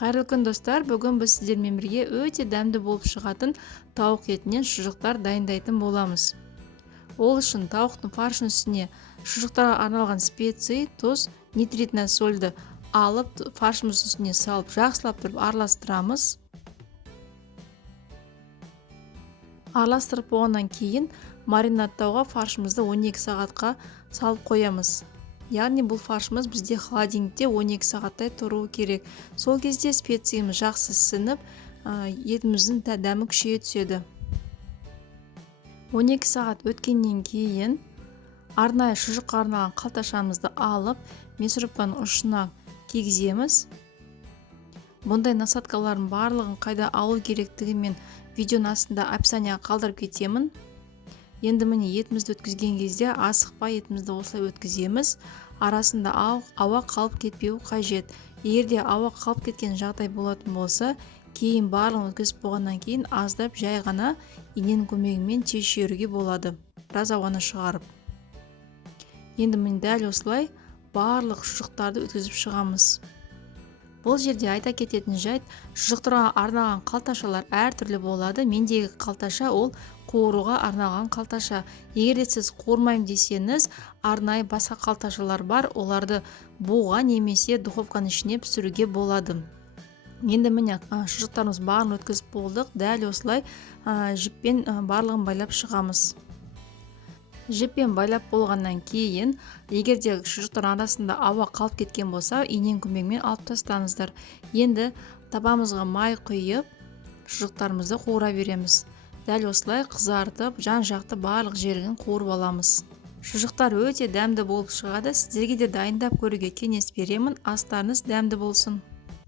Қайырлы күн достар, бүгін біз сіздермен бірге өте дәмді болып шығатын тауық етінен шұжықтар дайындайтын боламыз. Ол үшін тауықтың фаршының үстіне шұжықтарға арналған специй, тұз, нитритный сольді алып, фаршымыздың үстіне салып, жақсылап тұрып араластырамыз. Араластырып болғаннан кейін маринадтауға фаршымызды 12 сағатқа салып қоямыз. Яғни бұл фаршымыз бізде холодильникте 12 сағаттай тұруы керек. Сол кезде специяымыз жақсы сіңіп, етіміздің дәмі күшейе түседі. 12 сағат өткеннен кейін арнайы шұжыққа арналған қалташамызды алып, мясорубканың ұшына кигіземіз. Бұндай насадкалардың барлығын қайда алу керектігі мен видеоның астында описанияға қалдырып кетемін. Енді міне етімізді өткізген кезде асықпай етімізді осылай өткіземіз. Арасында ауа қалып кетпеуі қажет. Егерде ауа қалып кеткен жағдай болатын болса, кейін барлығын өткізіп болғаннан кейін аздап жай ғана иненің көмегімен тез шеруге болады, біраз ауаны шығарып. Енді міне дәл осылай барлық шұжықтарды өткізіп шығамыз. Бұл жерде айта кететін жайт, шұжықтарға арналған қалташалар әртүрлі болады. Мендегі қалташа ол қуыруға арналған қалташа. Егер сіз қуырмайым десеңіз, арнайы басқа қалташалар бар, оларды буға немесе духовканың ішіне пісіруге болады. Енді міне шұжықтарымыз барын өткізіп болдық. Дәл осылай жіппен барлығын байлап шығамыз. Жіппен байлап болғаннан кейін, егерде шұжықтар арасында ауа қалып кеткен болса, иненің көмегімен алып тастаңыздар. Енді табамызға май құйып, шұжықтарымызды қуыра береміз. Дәл осылай қызартып, жан-жақты барлық жерін қуырып аламыз. Шұжықтар өте дәмді болып шығады. Сіздерге де дайындап көруге кеңес беремін. Астарыңыз дәмді болсын.